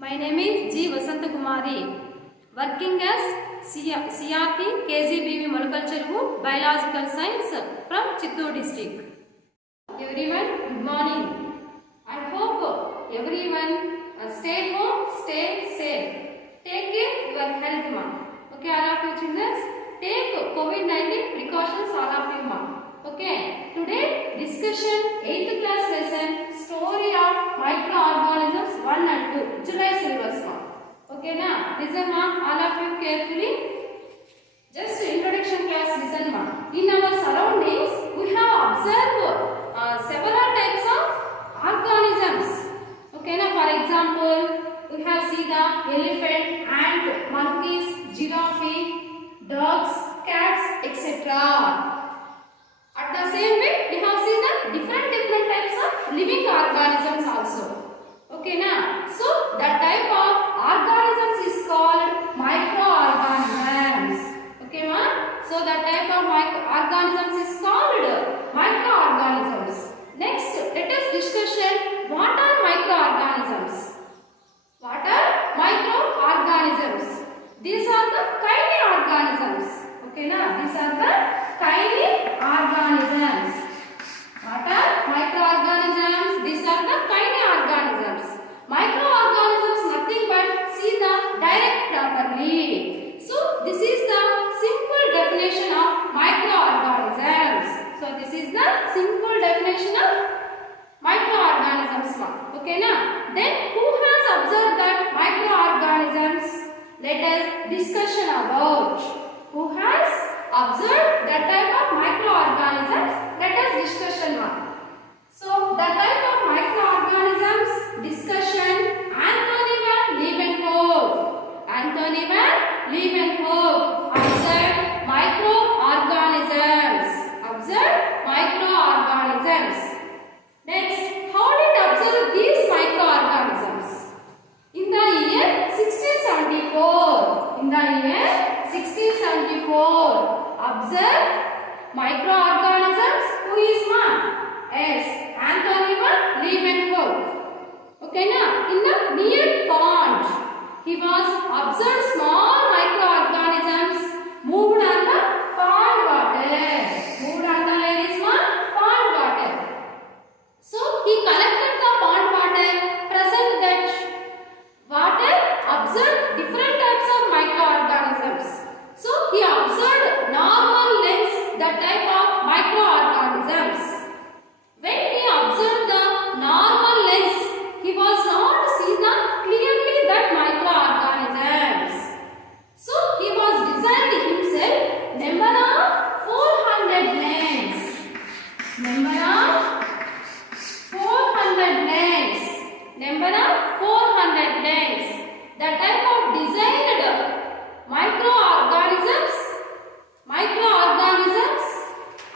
My name is G. Vasantakumari, working as CRP KGBV Molecular Biological Science from Chittoor district. Everyone, good morning. I hope everyone stay home, stay safe. Take care your health, ma. Okay, all of you children, take COVID-19 precautions, all of you, ma. Okay, today discussion 8th class lesson story of microorganisms 1 and 2 July syllabus, ma. Okay, na listen, ma, all of you carefully. Just introduction class, listen, ma. In our surroundings we have observed several types of organisms. Okay, na, for example we have see the elephant, ant, monkeys, giraffe, dogs, cats, etc. At the same way, we have seen the different types of living organisms also. Okay, na? So that type of organisms is called microorganisms. Okay, ma? So that type of organisms is called microorganisms. Next, let us discussion what are microorganisms. What are microorganisms? These are the tiny organisms. Okay, na? These are the tiny organisms. What are microorganisms? These are the tiny organisms. Microorganisms nothing but see the direct properly. So this is the simple definition of microorganisms. So this is the simple definition of microorganisms. Okay, na? Then who has observed that microorganisms? Let us discussion about who has observed that type of microorganisms. Let us discussion one. So the type of microorganisms discussion Anthony van Leeuwenhoek. Anthony van Leeuwenhoek observed microorganisms. Observed microorganisms. Next, how did observe these microorganisms? In the year 1674. In the year 1674. Observe microorganisms. Who is man? Yes, Anthony van Leeuwenhoek. Okay, na? In the near pond, he was observed small microorganisms moved on the pond water. Moved on the ladies pond water. So he collected the pond water. Present that water observed different types of microorganisms. So he observed normal lens, the type of microorganisms. When he observed the normal lens, he was not see the clearly that microorganisms. So he was designed himself number of 400 lens. Number of 400 lens. Number of 400 lens. The type of designed microorganisms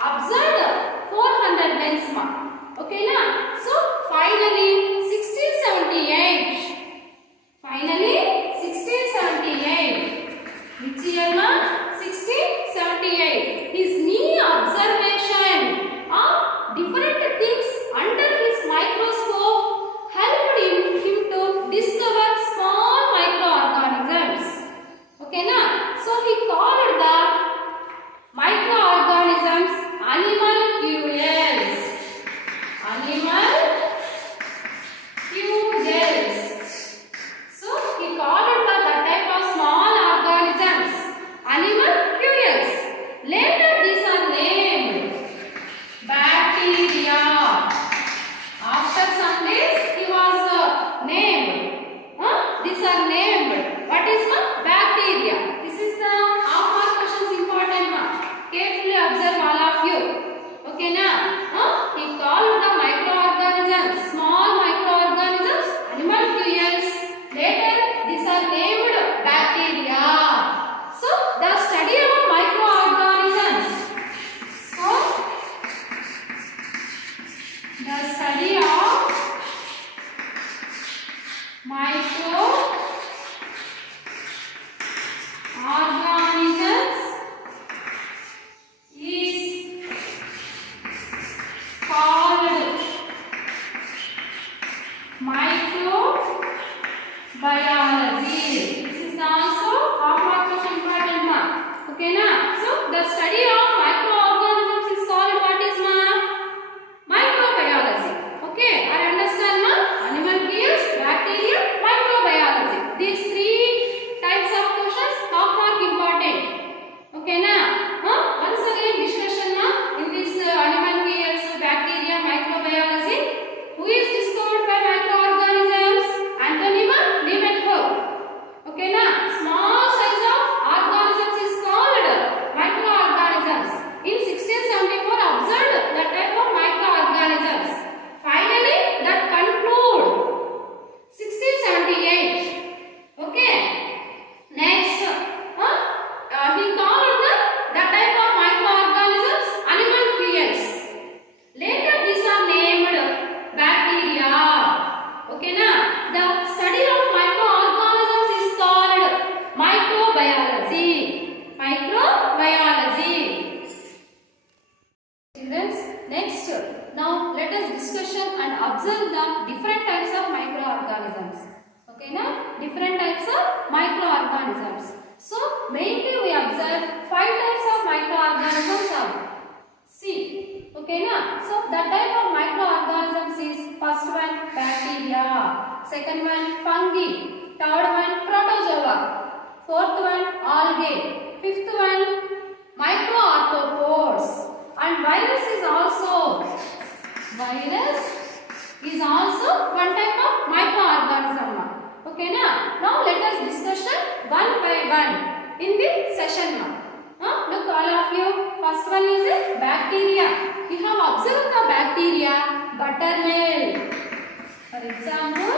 observed 400 lens. Okay, na? So finally 1678. Finally 1678. Which year, ma? 1678. His new observation of different things under his microscope helped him to discover small microorganisms. Okay, na? So he called the microorganisms animalcules. Animalcules. So he called the type of small organisms animalcules. Later these are named bacteria. After some days he was named. These are named. What is bacteria? This is the half-mark questions important. Carefully observe all of you. Okay, na? He called the microorganisms, small microorganisms, animalcules. Later, these are named bacteria. So, the study of microorganisms. So, the study of microorganisms is called microbiology. biology. This is also half mark question important ma. Okay na? So the study of microorganisms is called what is ma? Microbiology. Okay, I understand ma? Animal gills, bacteria, microbiology. These three types of questions half mark important. Okay na? Once again discussion ma in this animal gills, bacteria, microbiology. Who is discovered by microorganisms? Anthony Leeuwenhoek. Okay na? Small size of organisms is called microorganisms. In 1674 observed the type of microorganisms. Finally that conclude 1678. Okay. Next, he called the type of microorganisms animal gills. Later these are named bacteria. Okay na? The study of microorganisms is called microbiology. Microbiology. Children, next, now let us discussion and observe the different types of microorganisms. Okay na? Different types of microorganisms. So mainly we observe 5 types of microorganisms are see. Okay na? So the type of microorganisms is first one bacteria, second one fungi, third one protozoa, fourth one algae, fifth one microarthropods, and virus is also one type of microorganism. Okay na? Now let us discussion one by one in this session. Look all of you. First one is bacteria. We have observed the bacteria buttermilk. For example,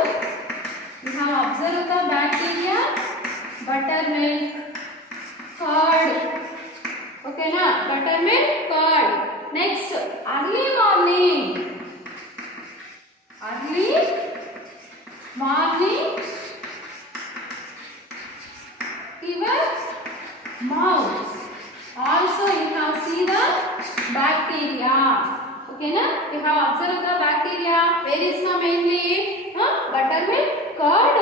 we have observed the bacteria buttermilk, curd. Okay na? Buttermilk, curd. Next, early morning. Even mouse. Also you have seen the bacteria. Okay na? You have observed the bacteria. Where is the mainly? Buttermilk, curd,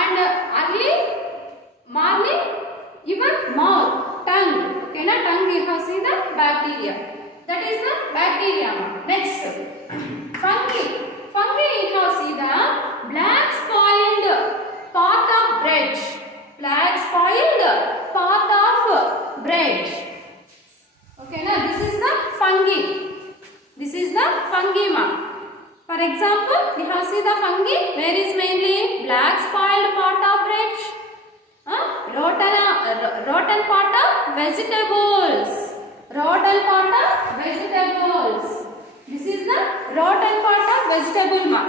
and early morning, even mouth, tongue. Okay na? Tongue you have seen the bacteria. That is the bacteria. Next, fungi. Fungi you have seen the black spoiled part of bread. Black spoiled part of bread. Okay na? This is the fungi. This is the fungi ma. For example, we have seen the fungi. Where is mainly black spoiled part of bread? Rotten part of vegetables. Rotten part of vegetables. This is the rotten part of vegetable ma.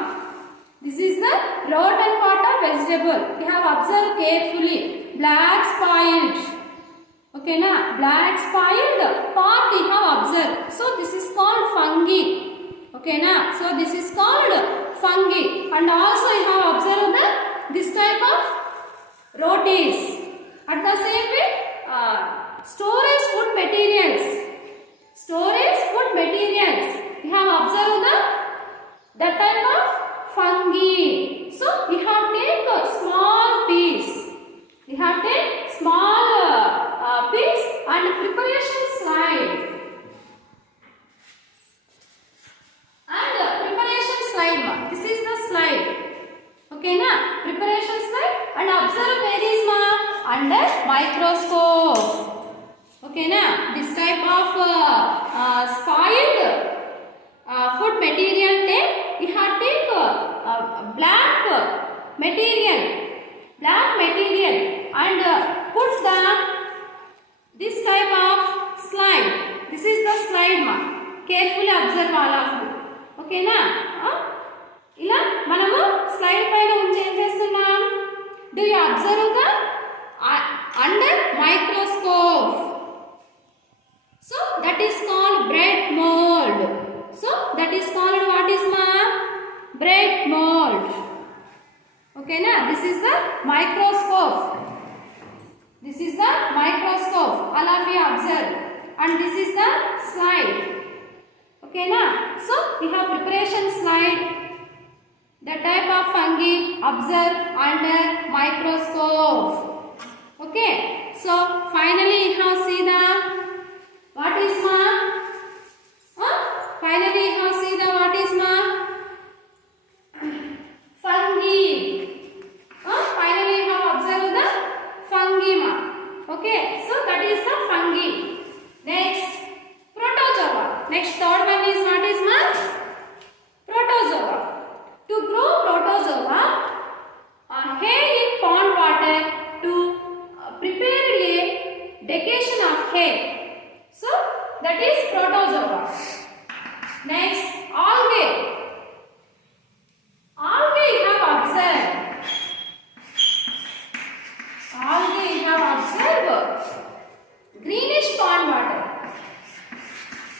This is the rotten part of vegetable. We have observed carefully. Black spoiled. Okay na? Black spoiled part we have observed. So this is called fungi. Okay na? So this is called fungi. And also you have observed this type of rotis. At the same way, storage food materials. Storage food materials. We have observed that type of fungi. So we have take a small piece. We have take small piece and preparation slide. And preparation slide. This is the slide. Okay na? Preparation slide and observe where is ma? Under microscope. Okay na? This type of spoiled food material take. We have take black material and put this type of slide. This is the slide ma. Carefully observe all of you. Okay na? ఇలా మనము slide పైన ఉంచి ఏం చేస్తున్నాం? Do you observe the under microscope? So that is called bread mold. So that is called what is ma? Bread mold. Okay na? This is the microscope. This is the microscope. All of you observe. And this is the slide. Okay na? So we have preparation slide. The type of fungi observed under microscope. Okay. So finally you have seen the what is ma? Finally you have seen the what is ma? Fungi. Finally you have observed the fungi ma. Okay. So that is the fungi. Next, protozoa. Next third one is what is ma? Protozoa. To grow protozoa, hay in pond water to prepare a decoction of hay. So that is protozoa. Next, algae. Algae you have observed. Algae you have observed. Greenish pond water.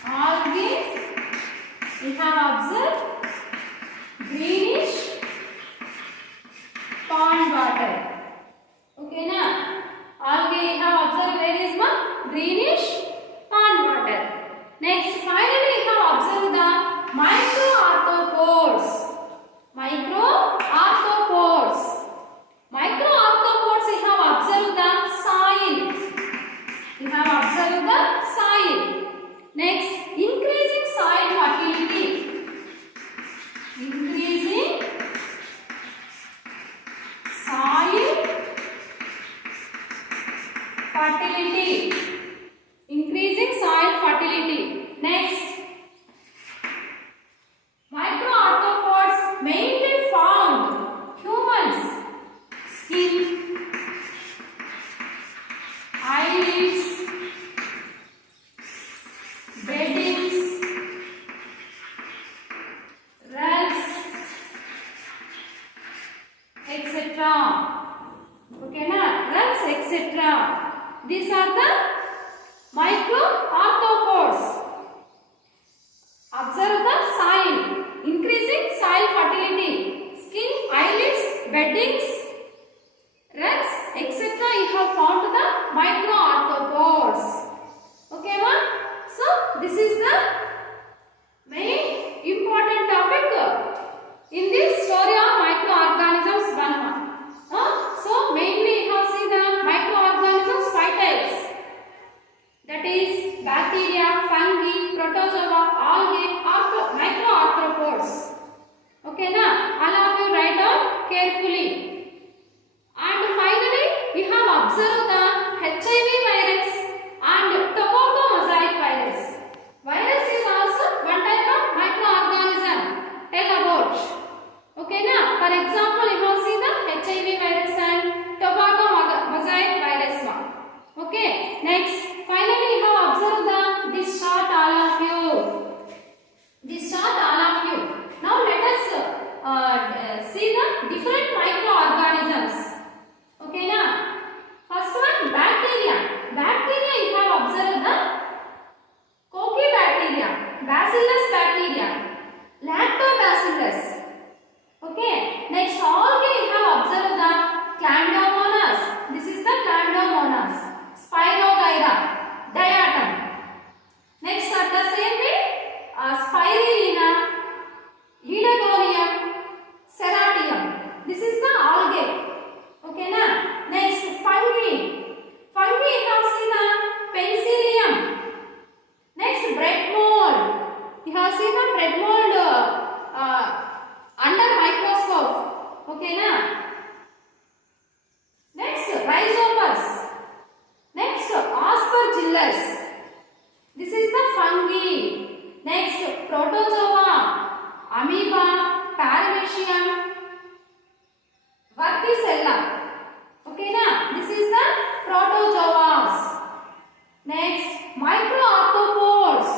Algae you have observed. Greenish pond water. Okay na? Algae you have observed where is ma? Greenish pond water. Next, finally you have observed the microarthropods. Microarthropods. Microarthropods you have observed the soil. You have observed the soil. Next, increasing soil fertility. Increasing soil fertility. Increasing soil fertility. Next, microarthropods mainly found humans, skin, eyelids, beddings, rugs, etc. Okay na? Rugs, etc. These are the microarthropods. Observe the soil. Increasing soil fertility. Skin, eyelids, beddings, rugs, etc. You have found the microarthropods. Okay ma? So this is the main important topic in this story of microorganisms 1. So mainly you have seen the microorganisms 5 types. That is bacteria, fungi, protozoa, algae, microarthropods. Okay na? All of you write down carefully. And finally we have observed the HIV virus and tobacco mosaic virus. Virus is also one type of microorganism. Tell about. Okay na? For example, you have seen the HIV virus and tobacco mosaic virus. Okay. Next, finally you have observed this chart all of you. This chart all of you. Now let us see the different microorganisms. Okay na? First one, bacteria. Bacteria you have observed the Coccidobacteria, Bacillus bacteria, Lactobacillus. Okay. Next, algae you have observed the Chlamydomonas. This is the Chlamydomonas. Spirogyra, diatom. Next, at the same way, Spirulina, Ledogonium, Ceratium. This is the algae. Okay na? Next, fungi. Fungi you have seen the Penicillium. Next, bread mold. You have seen the bread mold under microscope. Okay na? Next, rhizomas. Next, aspergillus. This is the fungi. Next, protozoa, amoeba, paramecium, verticella. Okay na? This is the protozoas. Next, microarthropods,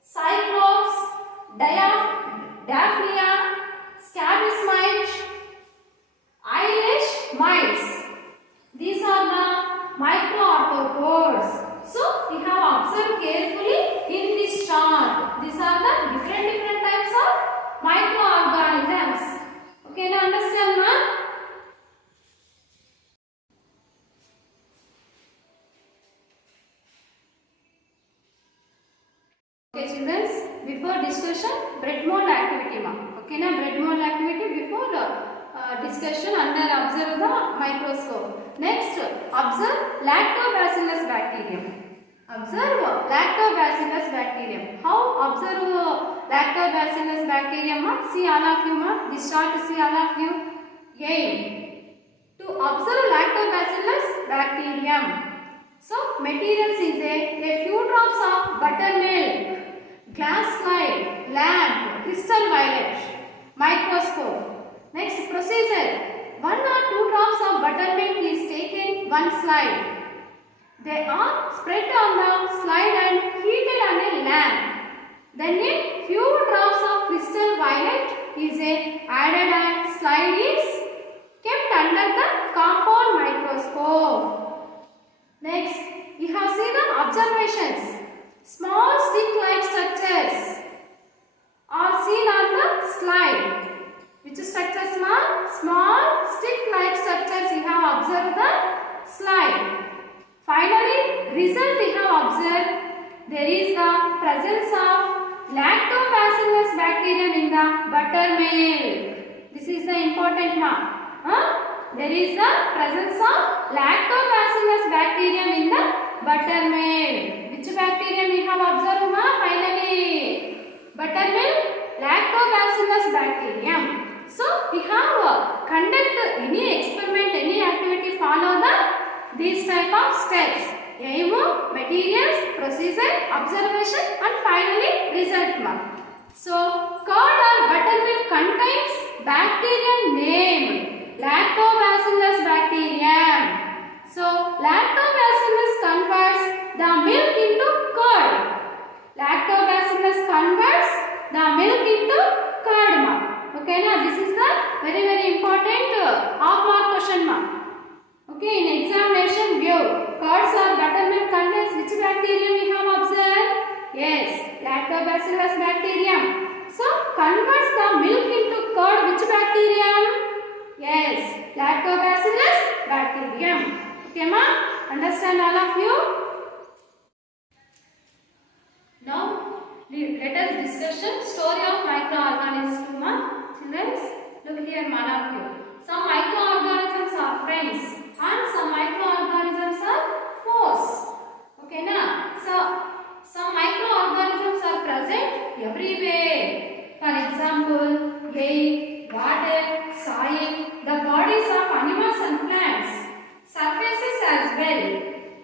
cyclops, Daphnia, Strabismite, eyelash mites. These are the microarthropods. So, we have observed carefully in this chart. These are the different types of microorganisms. Okay, now understand ma? Okay, children. Before discussion, bread mold activity ma. Okay, now bread mold activity before discussion under observe the microscope. Next, observe lactobacillus bacterium. Observe lactobacillus bacterium. How observe lactobacillus bacterium? See all of you, ma. This chart, see all of you. Aim to observe lactobacillus bacterium. So materials is a few drops of buttermilk, glass slide, lamp, crystal violet, microscope. Next procedure. 1 or 2 drops of buttermilk is taken one slide. They are spread on the slide and heated on a lamp. Then a few drops of crystal violet is added and slide is kept under the compound microscope. Next, you have seen the observations. Small stick-like structures are seen on the slide. Which structures, ma? Small stick-like structures you have observed the slide. Finally, result you have observed. There is the presence of lactobacillus bacterium in the buttermilk. This is the important mark. There is the presence of lactobacillus bacterium in the buttermilk. Which bacterium we have observed, ma? Finally, buttermilk lactobacillus bacterium. So we have conduct any experiment, any activity, follow these type of steps. Aim, materials, procedure, observation, and finally result, ma. So curd or buttermilk contains bacterium named lactobacillus bacterium. So lactobacillus converts the milk into curd. Lactobacillus converts the milk into curd, ma. Okay, now this is the very important half-mark question, ma. Okay, in examination give curds or buttermilk contains which bacterium we have observed? Yes, lactobacillus bacterium. So converts the milk into curd, which bacterium? Yes, lactobacillus bacterium. Okay, ma? Understand all of you? Now, let us discussion story of microorganisms, ma. Children, look here, all of you. Some microorganisms are friends and some microorganisms are foes. Okay, na? So, some microorganisms are present everywhere. For example, air, water, soil, the bodies of animals and plants, surfaces as well.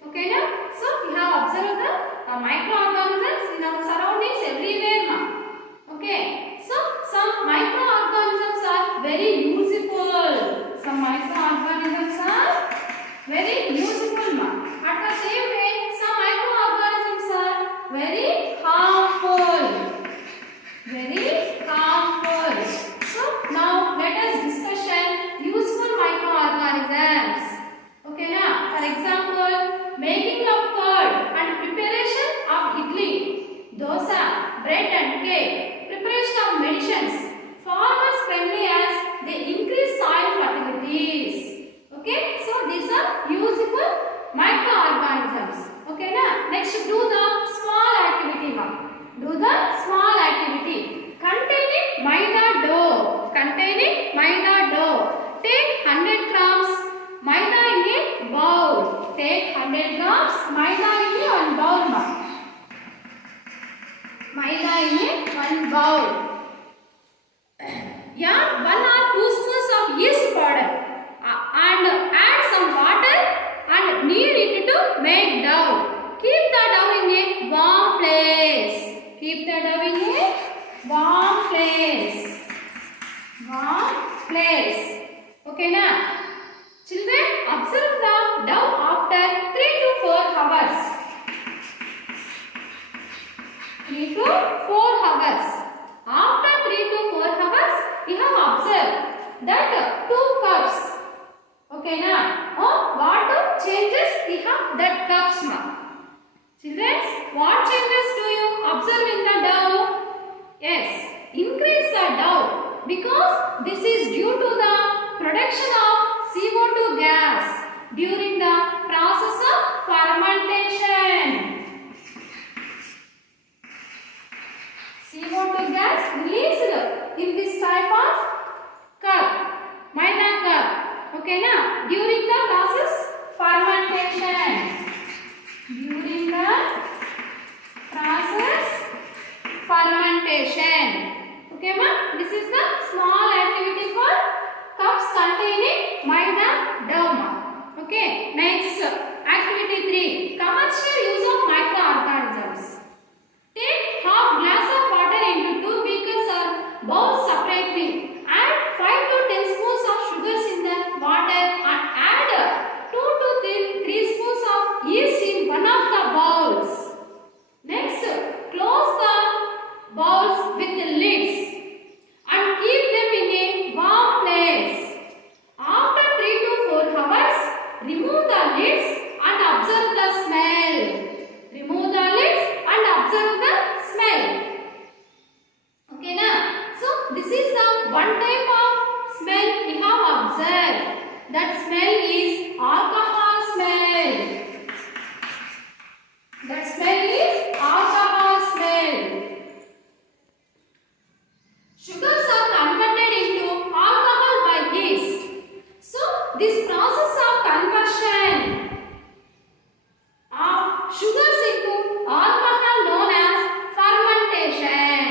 Okay, na? So, we have observed the microorganisms in our surroundings everywhere, ma. Okay, so some microorganisms are very useful. Some microorganisms are very useful, ma. At the same way, some microorganisms are very harmful. Very harmful. So now let us discussion useful microorganisms. Okay, na? For example, making of curd and preparation of idli, dosa, bread and cake, preparation of medicines, farmers friendly as they increase soil fertilities. Okay, so these are useful microorganisms. Okay, na? Next, do the small activity, ma. Do the small activity. Containing maida dough. Containing maida dough. Take 100 grams maida in a bowl. Take 100 grams maida in a one bowl, ma. Maida in a one bowl. Add 1 or 2 spoons of yeast powder and add some water and knead it to make dough. Keep the dough in a warm place. Keep the dough in a warm place. Warm place. Okay, na? Children, observe the dough after 3 to 4 hours. 3 to 4 hours. After 3 to 4 hours, we have observed that 2 cups. Okay, na? What changes we have that cups, ma. Children, what changes do you observe in the dough? Yes, increase the dough because this is due to the production of CO2 gas during the process of fermentation. CO2 gas released in this type during the process fermentation. During the process fermentation. Okay ma, this is the small activity for cups containing maida dough. Okay, next activity 3, commercial use of microorganisms. Take half glass of water into 2 beakers or bowls separately. Add 5 to 10 spoons of sugars in the water and add 2 to 3 spoons of yeast in one of the bowls. Next, close the bowls with the lids and keep them in a warm place. After 3 to 4 hours, remove the lids and observe the smell. Remove the lids and observe the smell. Okay na? So this is the one type of smell we have observed. That smell is alcohol smell. That smell is alcohol smell. Sugars are converted into alcohol by yeast. So this process of conversion of sugars into alcohol known as fermentation.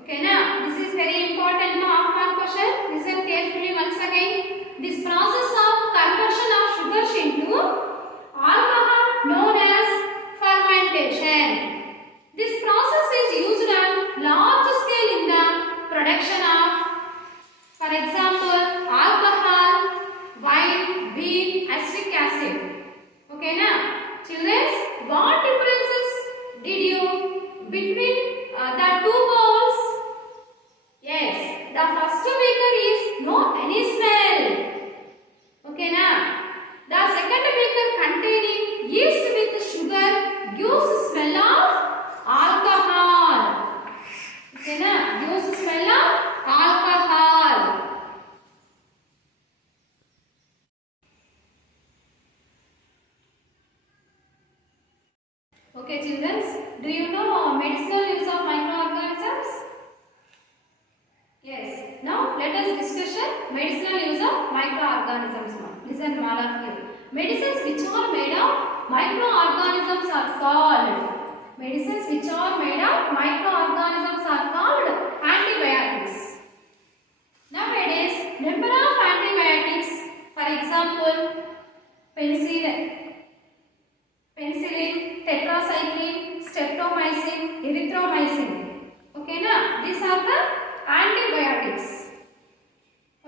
Okay now, this is very important mark question. Listen carefully once again. This process of conversion of sugars into alcohol known as fermentation. This process is used on large scale in the production of, for example, alcohol, wine, beer, acetic acid. Okay na? Children, what differences did you between the two bowls? Yes, the first beaker is no any smell. Okay na? The second beaker containing yeast with sugar gives smell of alcohol. Okay na? Gives smell of alcohol. Okay children, do you know medicinal use of microorganisms? Yes. Now let us discuss medicinal use of microorganisms. Listen all of you. Medicines which are made of microorganisms are called. Medicines which are made of microorganisms are called antibiotics. Nowadays, number of antibiotics, for example, penicillin, tetracycline, streptomycin, erythromycin. Okay na? These are the antibiotics.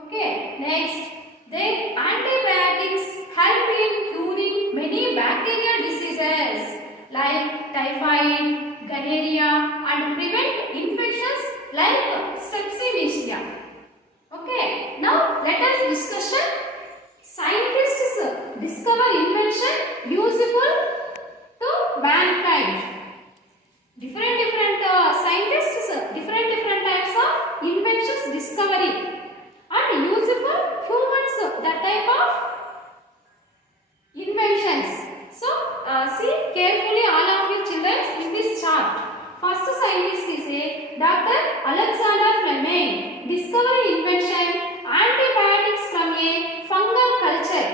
Okay. Next, then antibiotics help in curing many bacterial diseases like typhoid, gonorrhea, and prevent infections like strepsirrhea. Okay. Now let us discuss scientists discover invention useful to mankind. Different scientists, different types of inventions discovery and useful humans, that type of inventions. So see carefully all of you children in this chart. First scientist is Dr. Alexander Fleming, discovery invention antibiotics from a fungal culture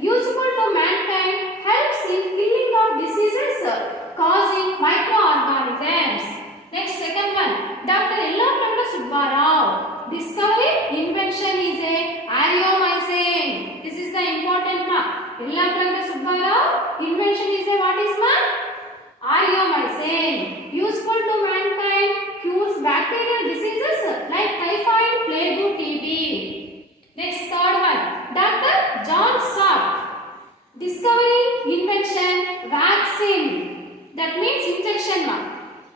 useful to mankind, helps in killing of diseases causing microorganisms. Next, second one, Dr. Yellapanda Subbarao, discovery invention is a ariomycin. This is the important mark. Yellapanda Subbarao invention is a what is mark? Ariomycin, useful to mankind, cures bacterial diseases like typhoid, plague, TB. Next, third one, Dr. John Salk, discovery invention vaccine, that means injection mark.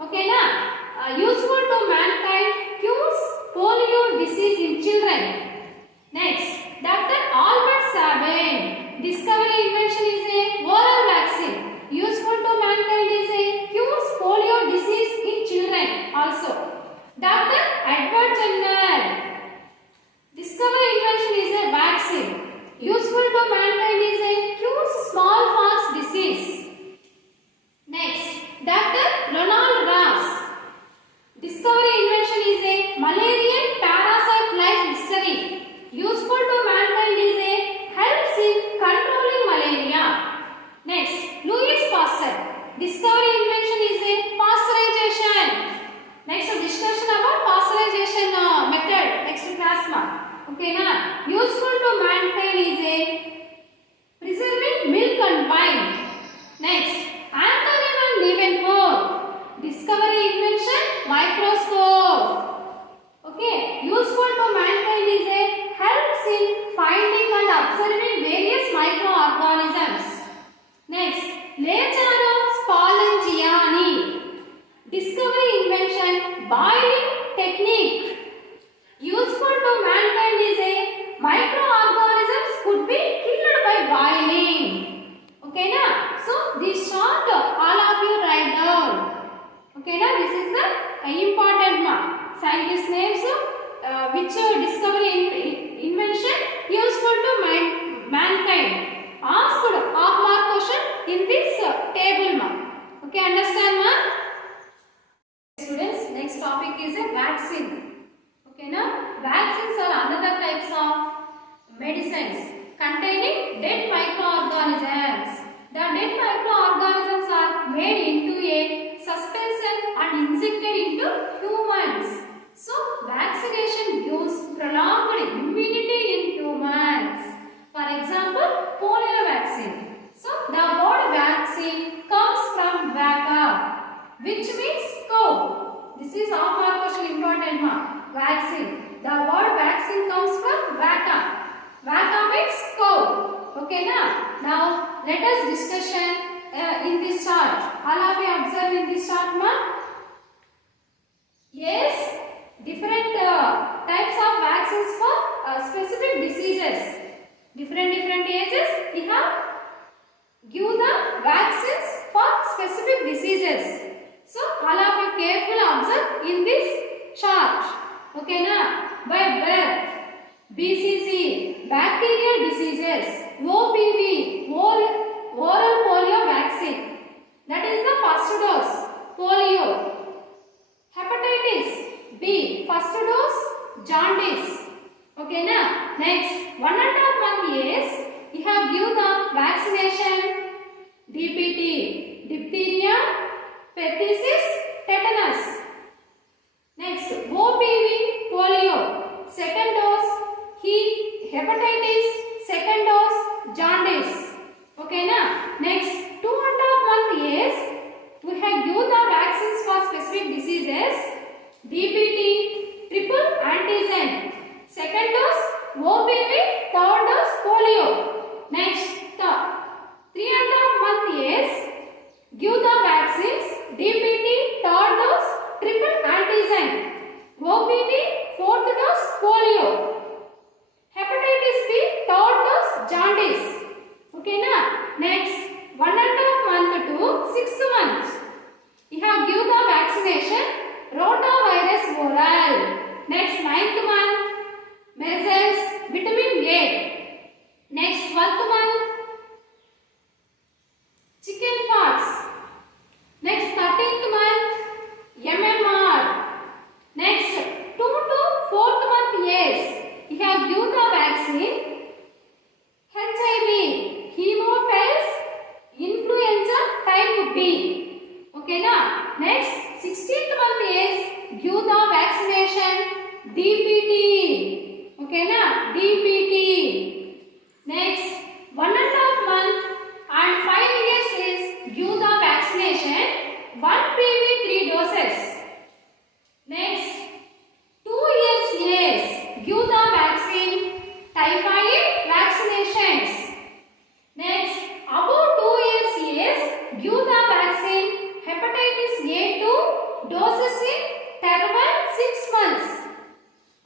Okay na? Useful to mankind, cures polio disease in children. Next, Dr. Albert Sabin, discovery invention is a oral vaccine, useful to mankind is a cures polio disease in children also. Dr. Edward Jenner, discovery invention is a vaccine, useful to mankind is a cures smallpox disease. Next, Dr. Ronald Ross, discovery invention is a Malarian parasite life history, useful to mankind is a helps turbine. Next, Anthony van Leeuwenhoek. Discovery, invention, microscope. Okay, useful to mankind is a helps in finding and observing various microorganisms. Next, Lazzaro Spallanzani. Discovery, invention, boiling technique. Useful to mankind is a microorganisms could be killed by boiling. Okay na? So this short all of you write down. Okay na? This is the important one. Scientist names which discovery invention useful to mankind. Asked half mark question in this table ma. Okay, understand ma? Students, next topic is a vaccine. Okay na? Vaccines are another types of medicines containing dead microorganisms. The dead microorganisms are made into a suspension and injected into humans. So, vaccination gives prolonged immunity in humans. For example, polio vaccine. So, the word vaccine comes from vacca, which means cow. This is our question important ma. Vaccine. The word vaccine comes from vacca. Vacca means cow. Okay na? Now let us discussion in this chart. All of you observe in this chart ma. Yes, different types of vaccines for specific diseases. Different ages we have give the vaccines for specific diseases. So all of you carefully observe in this chart. Okay na? By birth, BCG, bacterial diseases, OPV, oral polio vaccine. That is the first dose, polio. Hepatitis B, first dose, jaundice. Okay na? Next, 1.5 month years, we have give the vaccination, DPT, diphtheria, pertussis, tetanus. Next, OPV, polio, second dose, hepatitis, second dose, jaundice. Okay na? Next, 2.5 month years, we have give the vaccines for specific diseases, DPT, triple antigen, second dose, OPV, third dose, polio. Next, 3.5 month years, give the vaccines, DPT, third dose, triple antigen, OPV, fourth dose, polio, hepatitis B, third dose, jaundice. Okay na? Next, 1.5 month to 6 months, we have give the vaccination, rotavirus oral. Next, 9th month, measles, vitamin A. Next, 12th month, chicken pox. Next, 13th month, MMR. Next, 2 to 4th month years, we have give the vaccine, HIV, Haemophilus influenza type B. Okay na? Next, 16th month years, give the vaccination, DPT. Okay na? DPT. Next, 1.5 month and 5 years is give the vaccination, 1 PV 3 doses. Next, 2 years, give the vaccine, typhoid vaccinations. Next, above 2 years, give the vaccine, hepatitis A2 doses in interval 6 months.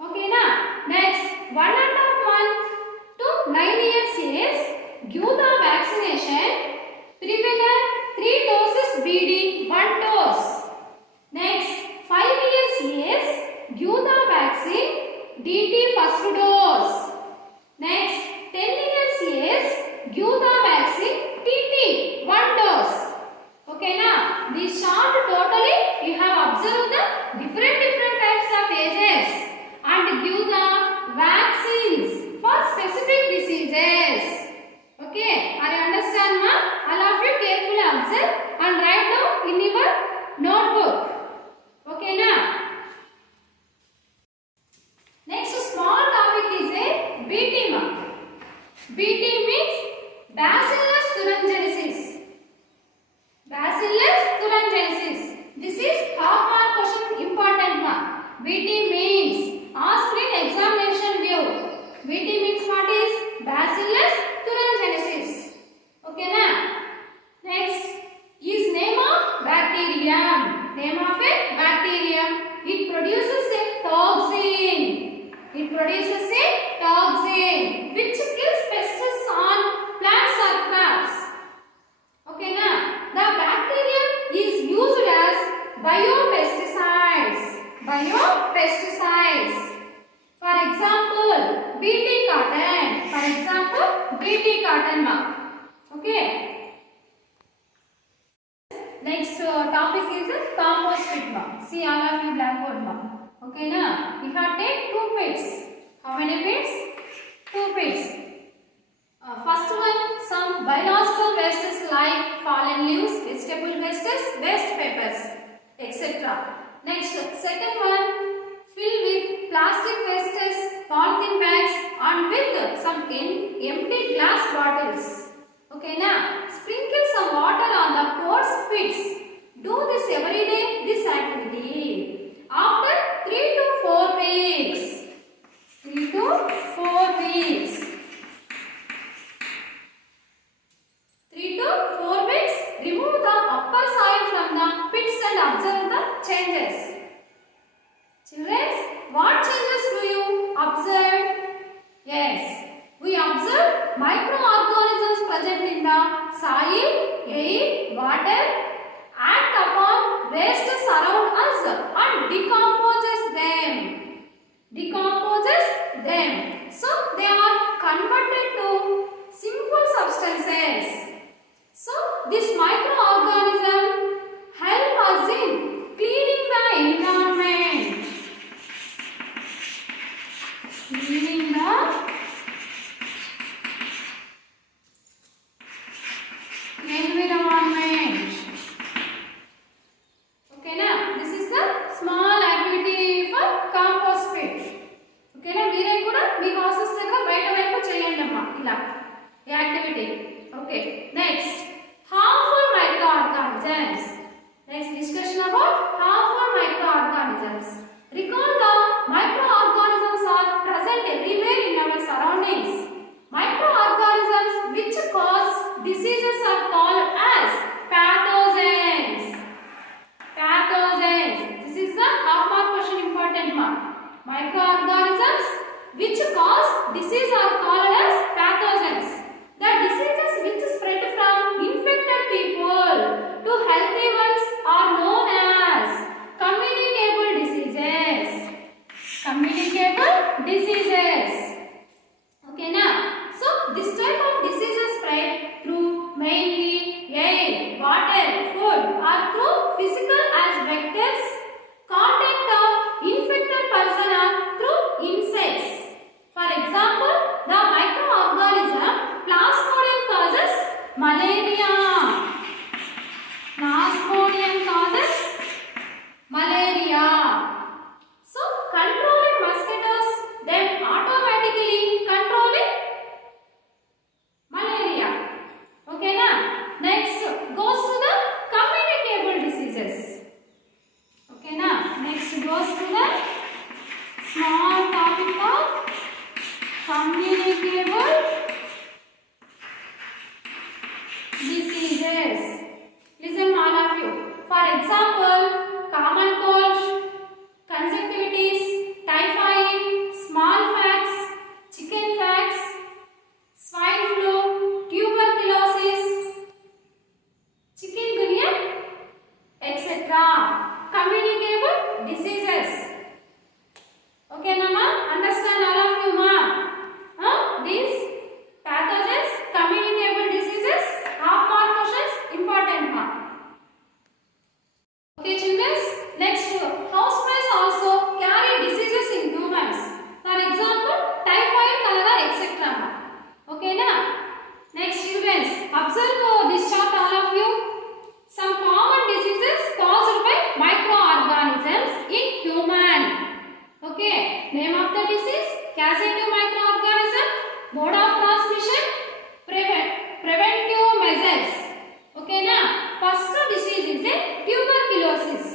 Okay na? Next, 1.5 month to 9 years, give the vaccination, Prevnar 3 doses BD 1 dose. Next, 5 years, give the vaccine, DT first dose. Next, 10 years, give the vaccine, TT 1 dose. Okay na? This chart totally we have observed the different types of ages and give the vaccines for specific diseases. Okay, are you understand ma? All of you carefully observe and write down in your notebook. Okay na? Next small topic is a BT ma. BT means Bacillus thuringiensis. cotton mark. Okay. Next topic is compost pit mark. See all of you blackboard mark. Okay na? We have take 2 pits. How many pits? 2 pits. First one, some biological wastes like fallen leaves, vegetable wastes, waste papers, etc. Next, second one, fill with plastic wastes, polythene bags and with some empty glass bottles. Okay na? Sprinkle some water on the porous pits. Do this every day, this activity. After 3 to 4 weeks. 3 to 4 weeks. 3 to 4 weeks, remove the upper soil from the pits and observe the changes. Children, what changes do you observe? Yes, we observe microorganisms present in the soil, air, water, act upon wastes around us and decomposes them. So they are converted to simple substances. So this microorganism help us in cleaning the environment. Cleaning the environment. Okay na? This is the small activity for compost pit. Okay na? Meere kuda mee houses దగ్గర బయట వైపు చేయండి అమ్మా ఇలా ఈ activity. Okay, next, harmful microorganisms. Next, discussion about harmful microorganisms. Recall the microorganisms are present everywhere in our surroundings. Microorganisms which cause diseases are called as pathogens. Pathogens. This is the half mark question, important mark. Microorganisms which cause disease are called as pathogens. The diseases which spread from infected people to healthy ones are known as communicable diseases. Communicable diseases. Okay na? So this type of diseases spread through mainly air, water, food or through physical as vectors, contact of infected person or through insects. For example, the microorganism Plasmodium causes malaria. Plasmodium causes malaria. So, controlling mosquitoes, then automatically controlling malaria. Okay na? Next goes to the communicable diseases. Okay na? Next goes to the small topic of communicable diseases. Listen all of you. For example, common cold, conjunctivitis, typhoid, smallpox, chickenpox, swine flu, tuberculosis, chikungunya, etc. Communicable diseases. Okay, Nama? Understand all of you, ma? These pathogens, communicable diseases, half mark questions, important mark. Okay, children. Next, houseflies also carry diseases in humans. For example, typhoid, cholera, etc. Okay, na? Next, children. Observe this chart, all of you. Some common diseases caused by microorganisms in human. Okay, name of the disease, causative microorganism, mode of transmission, preventive measures. Okay na? First disease is a tuberculosis.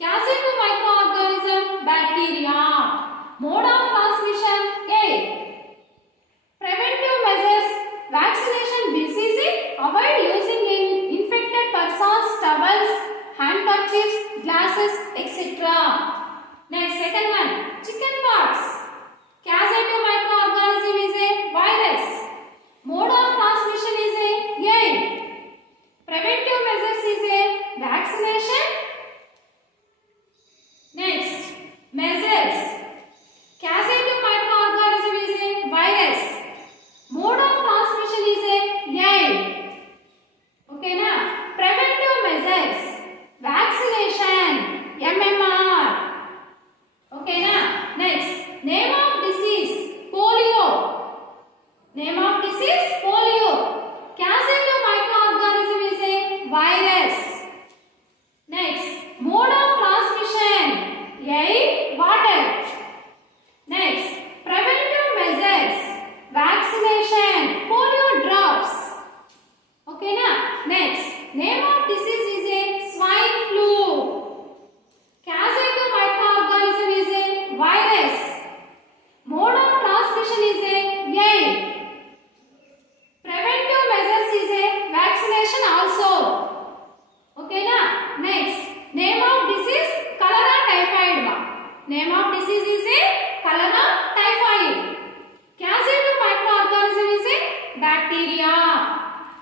Causative microorganism, bacteria. Mode of transmission, A. Preventive measures, vaccination, BCG, avoid using infected persons, towels, handkerchiefs, glasses, etc. Next, second one, chickenpox. Causative microorganism is a virus. Mode of transmission is a air. Preventive measures is a vaccination. Next, measures. Causative microorganism is a virus. Mode of transmission is a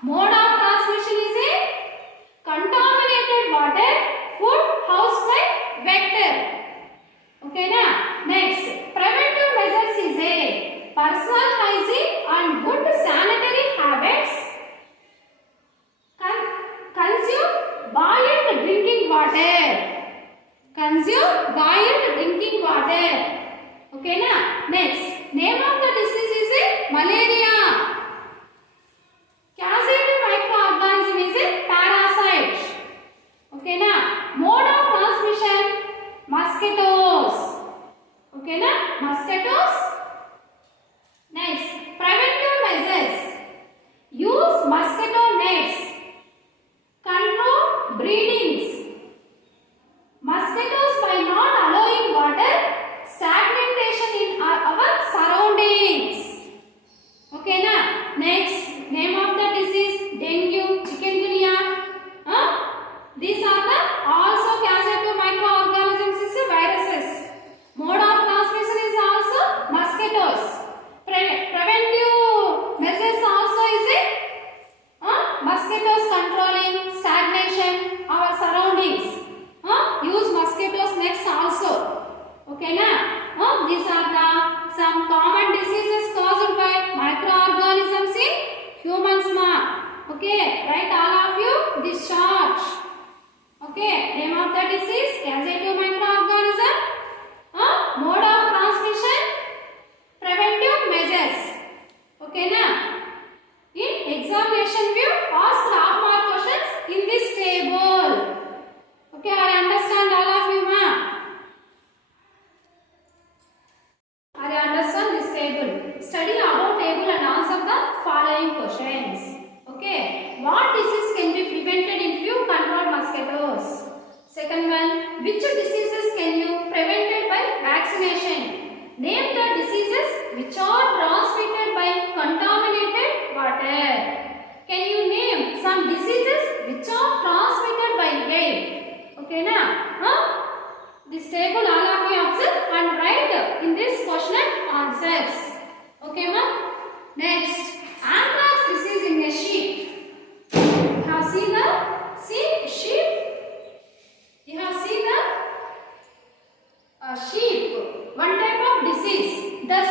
Mode of transmission is a contaminated water, food, housefly, vector. Okay na? Next, preventive measures is a personal hygiene and good sanitary habits. Consume boiled drinking water. Consume boiled drinking water. Okay na? Next, name of the disease is a malaria. Causative microorganism is a parasite. Okay na? Mode of transmission, mosquitoes. Okay na? Mosquitoes. Next, preventive measures. Use mosquito nets. Control breedings. Mosquitoes by not allowing water, stagnation in our surroundings. Okay na? Next, name of the disease, dengue, chikungunya. These are the also causative microorganisms is viruses. Mode of transmission is also mosquitoes. Preventive measures also is a mosquitoes controlling stagnation our surroundings. Use mosquitoes nets also. Okay na? These are the some common diseases caused by microorganisms in humans ma. Okay, write all of you this short. Okay, name of the disease, causative microorganism, mode of transmission, preventive measures. Okay na? In examination view, ask half mark questions in this table. Okay, I understand all of you ma. I understand this table. Study about table and answer the following questions. Okay, what disease can be prevented if you control mosquitoes? Second one, which diseases can you prevented by vaccination? Name the diseases which are transmitted by contaminated water. Can you name some diseases which are transmitted by air? Okay na? This table all of you observe and write in this question answers. Okay ma? Next, anthrax disease in a sheep. You have seen the sheep. You have seen the sheep. One type of disease. That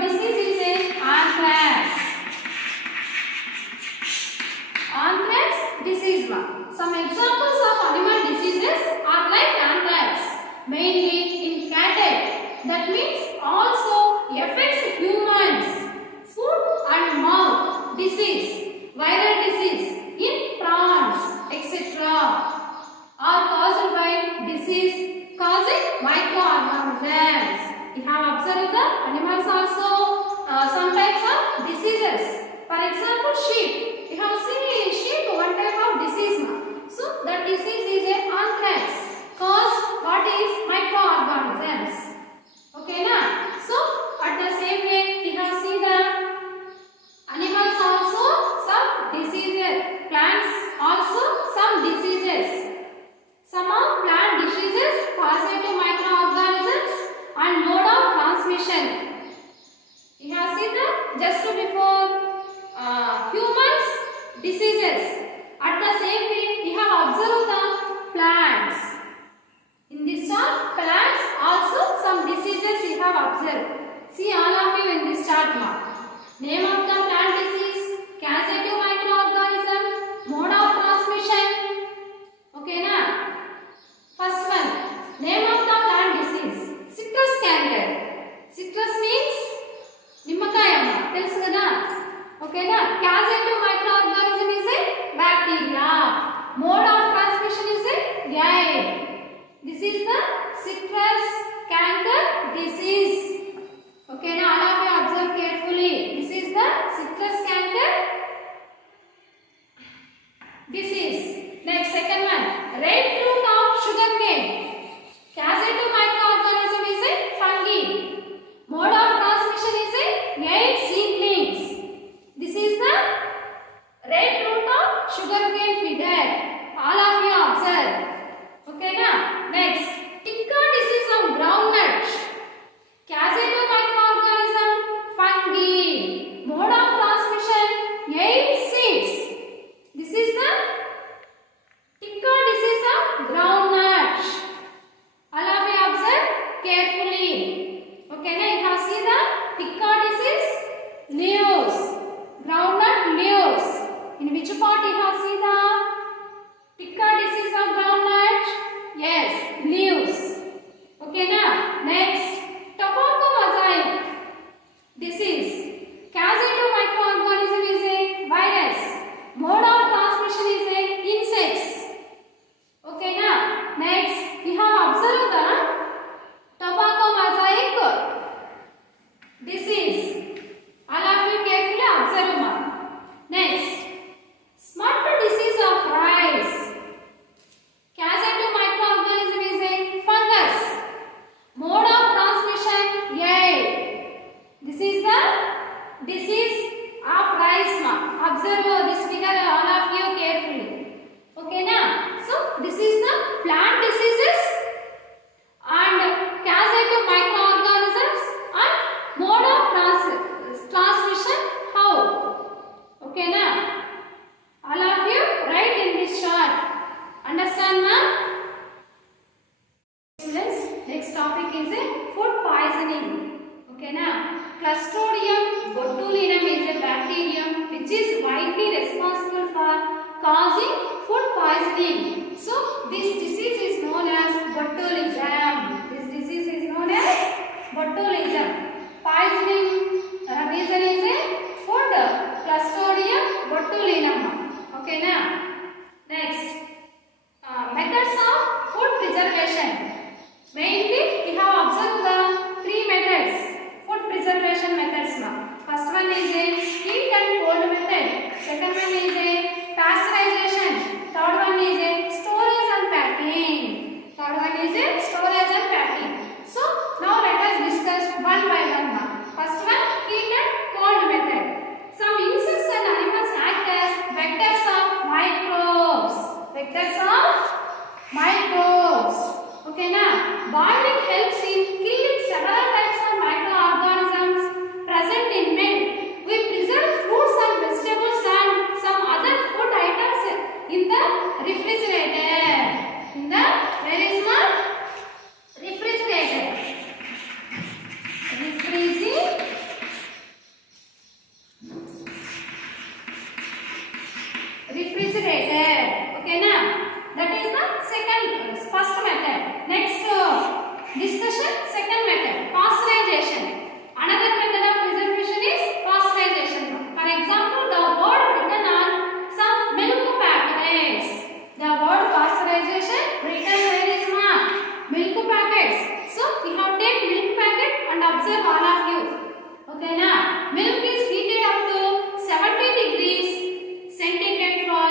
disease is a anthrax. Anthrax disease ma. Some examples of animal diseases are like anthrax, mainly in cattle. That means also affects humans. Foot and mouth disease, viral disease in prawns, etc. are caused by disease causing microorganisms. You have observed the animals also some types of diseases. For example, sheep. You have seen in sheep one type of disease. So that disease is a anthrax. Cause what is microorganisms. Okay na? So at the same way you have seen the animals also some diseases. Plants also some diseases. Some of plant diseases caused by microorganisms and mode of transmission. You have seen the just before humans diseases. At the same way, you have observed the plants. In this chart, plants also some diseases you have observed. See all of you in this chart now. Name of the plant disease, causative microorganism, mode of transmission. Okay na? First one, name of the plant disease, citrus canker. Citrus means nimmakaya. Telusu kada? Okay na? Causative microorganism is a bacteria. Mode of transmission is a air. This is the citrus canker disease. Okay now all of you observe carefully. This is the citrus canker disease. Next, second one, red root of sugarcane. Causative microorganism is a fungi. Mode of transmission is a air seedlings. This is the red root of sugarcane figure. All of you observe. Okay na? Next, ticka disease of groundnut. Causative microorganism fungi. Mode of transmission air seeds. This is the tikka disease of groundnut. All of you observe carefully. Okay, now you have seen the tikka disease leaves, groundnut leaves. In which part you have seen the tikka disease of groundnut? Yes, leaves. Okay, now next tobacco mosaic disease. Causative microorganism is a virus. Mode of transmission is a insects. Okay, now next we have observed the tobacco mosaic disease. All of you carefully observe. Next, smut disease of rice. Causative microorganism is a fungus. Mode of transmission, yay. This is the disease of rice. Observe this figure, all of you carefully. Okay, now, so this is the plant diseases and causative microorganisms and mode of transmission. How? Okay, now, all of you write in this chart. Understand, ma'am? Students, next topic is a food poisoning. Okay, now, Clostridium botulinum is a bacterium which is widely responsible for causing food poisoning. So, this disease is known as botulism. This disease is known as botulism. Poisoning reason is a food, Clostridium botulinum. Okay, now, next, methods of food preservation. Mainly, we have observed the three methods, food preservation methods. First one is a heat and cold method. Second one is a pasteurization. Third one is a storage and packing. So, now let us discuss one by one. First one, heat and cold method. Some insects and animals act as vectors of microbes. Okay, now, boiling helps in killing several types of microorganisms present in milk. We preserve fruits and vegetables and some other food items in the refrigerator. Where is my refrigerator? Refrigerator. Okay, now that is the first method. Next discussion, second method, pasteurization. Another method of preservation is pasteurization. For example, the word written on some milk packets. The word pasteurization written where is milk packets. So we have taken milk packet and observe all of you. Okay, now milk is heated up to 70 degrees centigrade for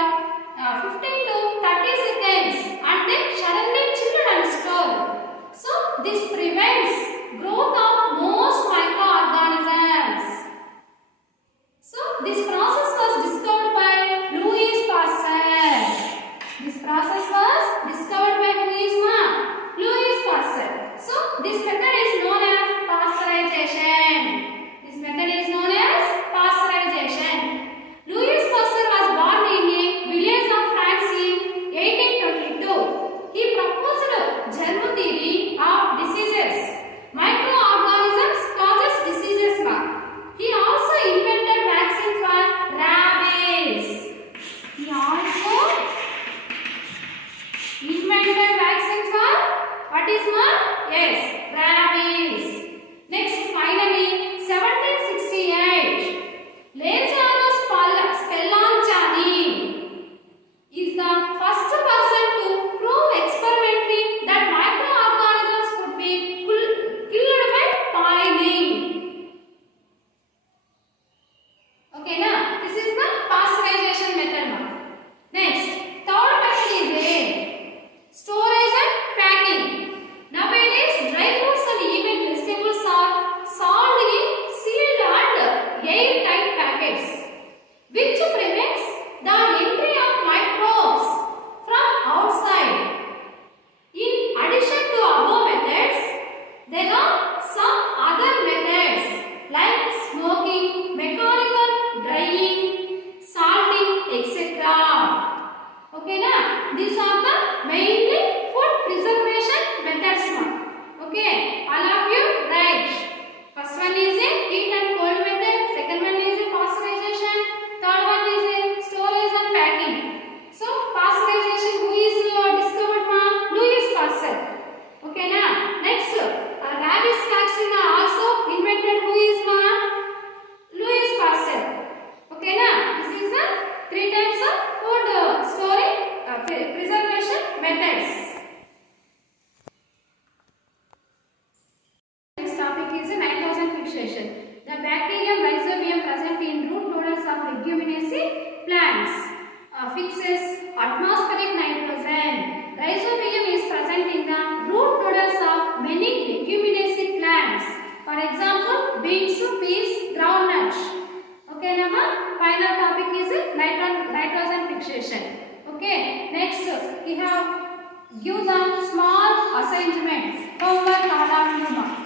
Give the small assignment. Homework all of you mark.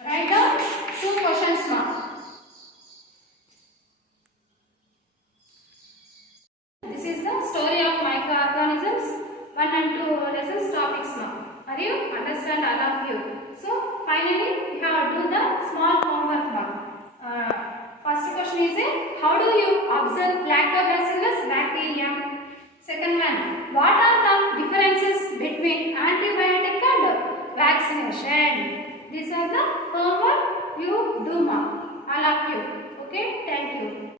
Write down 2 questions mark. This is the story of microorganisms. 1 and 2 lessons topics now. Are you understand all of you? So finally we have to do the small homework one. First question is how do you observe lactobacillus bacteria? Second one, what are the differences between antibiotic and vaccination? These are the homework you do now. All of you. Okay.